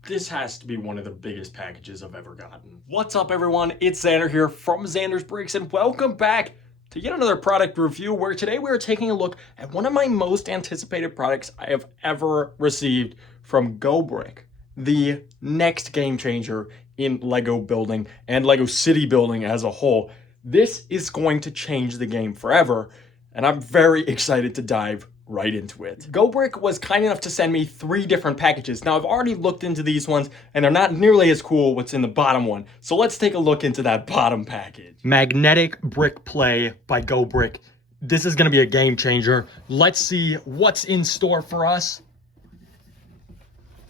This has to be one of the biggest packages I've ever gotten. What's up, everyone? It's Xander here from Xander's Bricks, and welcome back to yet another product review where today we are taking a look at one of my most anticipated products I have ever received from GoBrick, the next game changer in Lego building and Lego city building as a whole. This is going to change the game forever, and I'm very excited to dive right into it. GoBrick was kind enough to send me 3 different packages. Now I've already looked into these ones and they're not nearly as cool what's in the bottom one. So let's take a look into that bottom package. Magnetic Brick Play by GoBrick. This is gonna be a game changer. Let's see what's in store for us.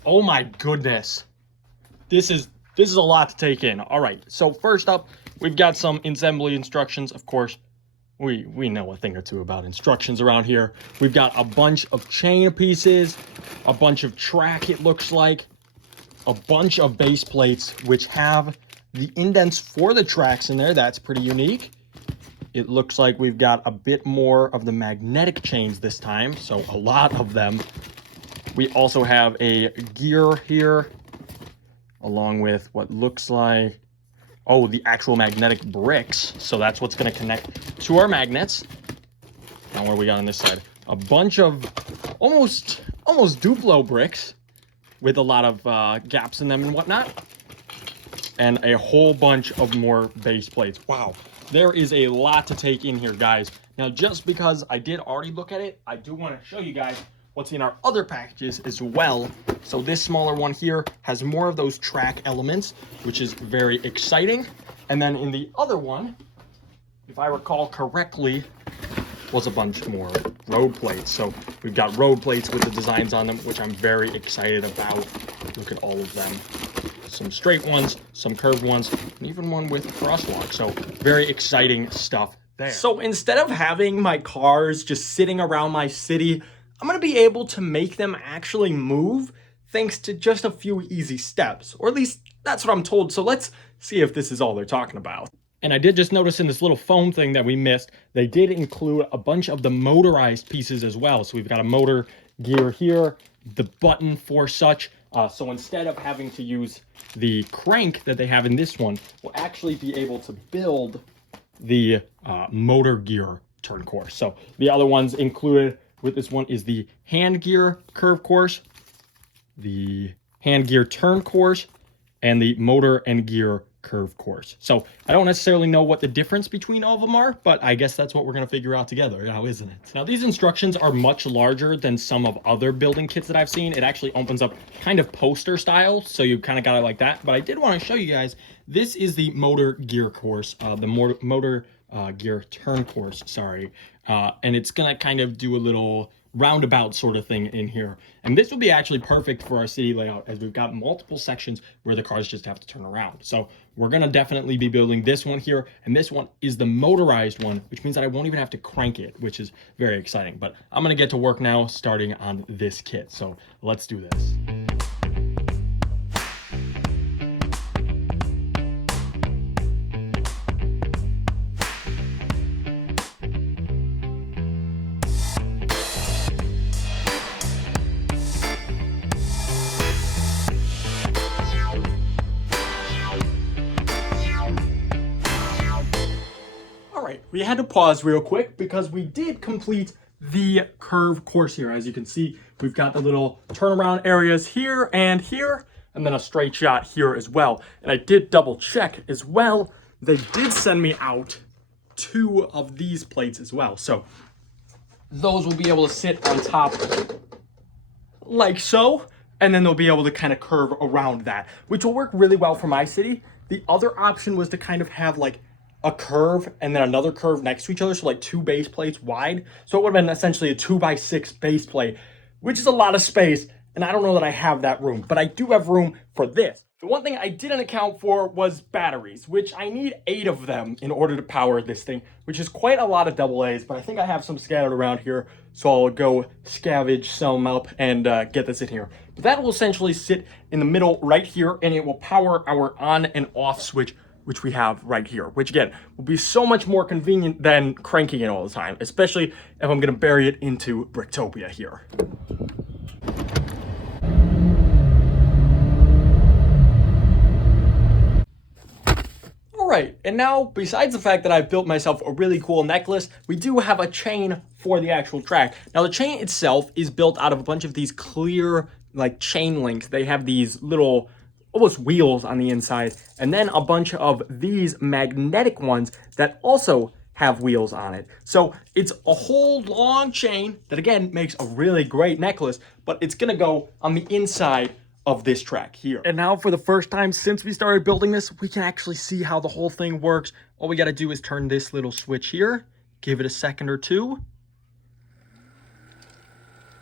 Oh my goodness. This is a lot to take in. All right, so first up, we've got some assembly instructions, of course. We know a thing or two about instructions around here. We've got a bunch of chain pieces, a bunch of track, it looks like, a bunch of base plates, which have the indents for the tracks in there. That's pretty unique. It looks like we've got a bit more of the magnetic chains this time, so a lot of them. We also have a gear here, along with what looks like, oh, the actual magnetic bricks. So that's what's going to connect to our magnets. Now, what do we got on this side? A bunch of almost Duplo bricks with a lot of gaps in them and whatnot. And a whole bunch of more base plates. Wow, there is a lot to take in here, guys. Now, just because I did already look at it, I do want to show you guys what's in our other packages as well. So this smaller one here has more of those track elements, which is very exciting. And then in the other one, if I recall correctly, was a bunch more road plates. So we've got road plates with the designs on them, which I'm very excited about. Look at all of them. Some straight ones, some curved ones, and even one with a crosswalk. So very exciting stuff there. So instead of having my cars just sitting around my city, I'm going to be able to make them actually move thanks to just a few easy steps, or at least that's what I'm told. So let's see if this is all they're talking about. And I did just notice in this little foam thing that we missed, they did include a bunch of the motorized pieces as well. So we've got a motor gear here, the button for such. So instead of having to use the crank that they have in this one, we'll actually be able to build the motor gear turn course. So the other ones included with this one is the hand gear curve course, the hand gear turn course, and the motor and gear curve course. So I don't necessarily know what the difference between all of them are, but I guess that's what we're going to figure out together, now, isn't it? Now, these instructions are much larger than some of other building kits that I've seen. It actually opens up kind of poster style, so you kind of got it like that. But I did want to show you guys, this is the motor gear course, the motor gear turn course, sorry. And it's gonna kind of do a little roundabout sort of thing in here. And this will be actually perfect for our city layout, as we've got multiple sections where the cars just have to turn around. So we're gonna definitely be building this one here, and this one is the motorized one, which means that I won't even have to crank it, which is very exciting. But I'm gonna get to work now starting on this kit. So let's do this. We had to pause real quick because we did complete the curve course here. As you can see, we've got the little turnaround areas here, and then a straight shot here as well. And I did double check as well. They did send me out 2 of these plates as well. So those will be able to sit on top like so, and then they'll be able to kind of curve around that, which will work really well for my city. The other option was to kind of have like a curve and then another curve next to each other, so like 2 base plates wide. So it would have been essentially a 2x6 base plate, which is a lot of space, and I don't know that I have that room, but I do have room for this. The one thing I didn't account for was batteries, which I need 8 of them in order to power this thing, which is quite a lot of AA's, but I think I have some scattered around here, so I'll go scavenge some up and get this in here. But that will essentially sit in the middle right here, and it will power our on and off switch, which we have right here, which again, will be so much more convenient than cranking it all the time, especially if I'm gonna bury it into Bricktopia here. right, and now, besides the fact that I've built myself a really cool necklace, we do have a chain for the actual track. Now, the chain itself is built out of a bunch of these clear, like, chain links. They have these little, almost wheels on the inside, and then a bunch of these magnetic ones that also have wheels on it. So it's a whole long chain that, again, makes a really great necklace, but it's gonna go on the inside of this track here. And now, for the first time since we started building this, we can actually see how the whole thing works. All we got to do is turn this little switch here, give it a second or two,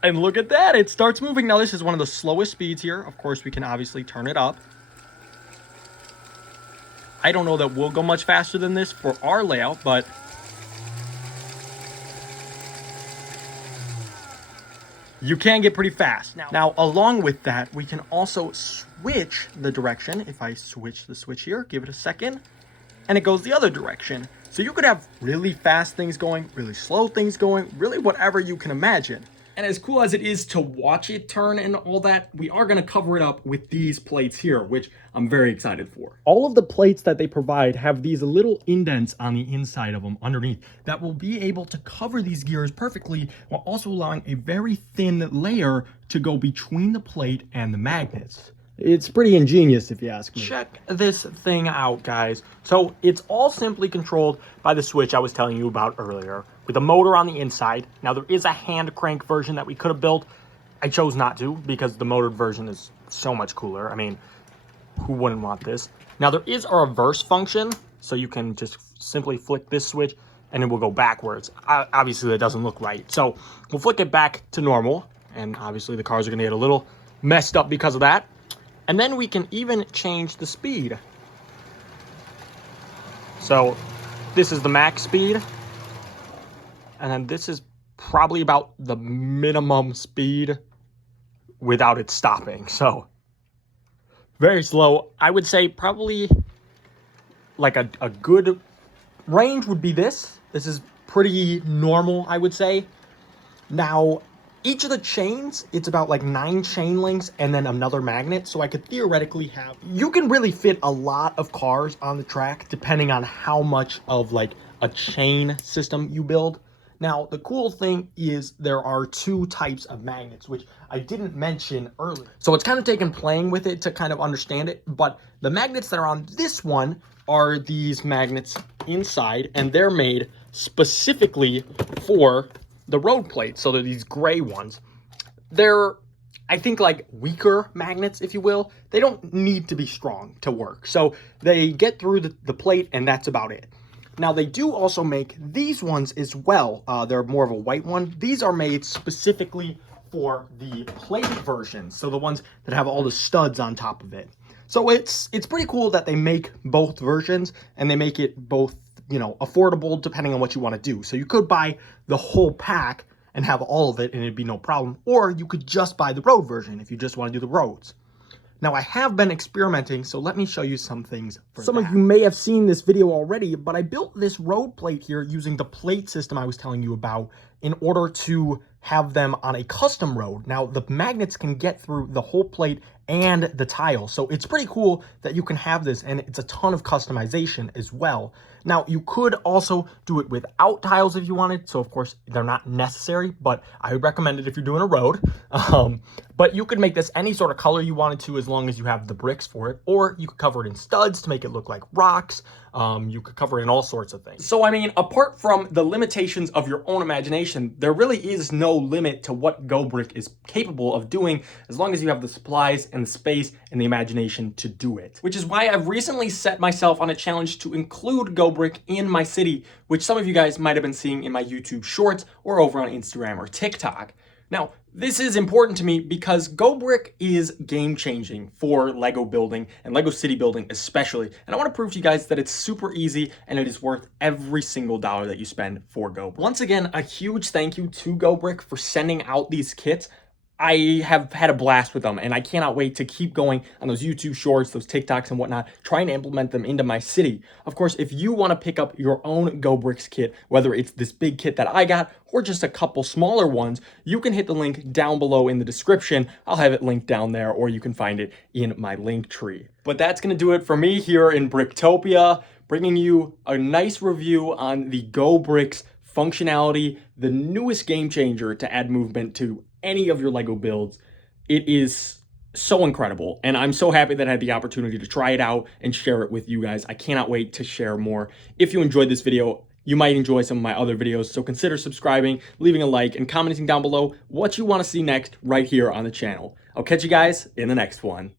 and look at that, it starts moving. Now, this is one of the slowest speeds here. Of course, we can obviously turn it up. I don't know that we'll go much faster than this for our layout, but you can get pretty fast. Now, along with that, we can also switch the direction. If I switch the switch here, give it a second, and it goes the other direction. So you could have really fast things going, really slow things going, really whatever you can imagine. And as cool as it is to watch it turn and all that, we are going to cover it up with these plates here, which I'm very excited for. All of the plates that they provide have these little indents on the inside of them underneath that will be able to cover these gears perfectly while also allowing a very thin layer to go between the plate and the magnets. It's pretty ingenious, if you ask me. Check this thing out, guys. So it's all simply controlled by the switch I was telling you about earlier, with a motor on the inside. Now, there is a hand crank version that we could have built. I chose not to because the motored version is so much cooler. I mean, who wouldn't want this? Now, there is a reverse function, so you can just simply flick this switch and it will go backwards. Obviously, that doesn't look right. So we'll flick it back to normal, and obviously the cars are gonna get a little messed up because of that. And then we can even change the speed. So this is the max speed. And then this is probably about the minimum speed without it stopping. So very slow. I would say probably like a good range would be this. This is pretty normal, I would say. Now, each of the chains, it's about like 9 chain links and then another magnet. So I could theoretically have, you can really fit a lot of cars on the track depending on how much of like a chain system you build. Now, the cool thing is there are 2 types of magnets, which I didn't mention earlier. So it's kind of taken playing with it to kind of understand it. But the magnets that are on this one are these magnets inside, and they're made specifically for the road plates. So they're these gray ones. They're, I think, like weaker magnets, if you will. They don't need to be strong to work. So they get through the plate, and that's about it. Now, they do also make these ones as well. They're more of a white one. These are made specifically for the plate version, so the ones that have all the studs on top of it. So it's pretty cool that they make both versions, and they make it both, you know, affordable depending on what you want to do. So you could buy the whole pack and have all of it, and it'd be no problem. Or you could just buy the road version if you just want to do the roads. Now, I have been experimenting, so let me show you some things for Some of you may have seen this video already, but I built this road plate here using the plate system I was telling you about in order to have them on a custom road. Now, the magnets can get through the whole plate and the tile, so it's pretty cool that you can have this, and it's a ton of customization as well. Now, you could also do it without tiles if you wanted, so of course they're not necessary, but I would recommend it if you're doing a road. But you could make this any sort of color you wanted to as long as you have the bricks for it, or you could cover it in studs to make it look like rocks. You could cover it in all sorts of things. So, I mean, apart from the limitations of your own imagination, there really is no limit to what GoBrick is capable of doing as long as you have the supplies and the space and the imagination to do it. Which is why I've recently set myself on a challenge to include GoBrick in my city, which some of you guys might have been seeing in my YouTube shorts or over on Instagram or TikTok. Now, this is important to me because GoBrick is game-changing for Lego building and Lego city building especially. And I want to prove to you guys that it's super easy and it is worth every single dollar that you spend for GoBrick. Once again, a huge thank you to GoBrick for sending out these kits. I have had a blast with them, and I cannot wait to keep going on those YouTube shorts, those TikToks and whatnot, trying to implement them into my city. Of course, if you want to pick up your own GoBricks kit, whether it's this big kit that I got or just a couple smaller ones, you can hit the link down below in the description. I'll have it linked down there, or you can find it in my link tree. But that's going to do it for me here in Bricktopia. bringing you a nice review on the GoBrick's functionality, the newest game changer to add movement to any of your Lego builds. It is so incredible, and I'm so happy that I had the opportunity to try it out and share it with you guys. I cannot wait to share more. If you enjoyed this video, you might enjoy some of my other videos, so consider subscribing, leaving a like, and commenting down below what you want to see next right here on the channel. I'll catch you guys in the next one.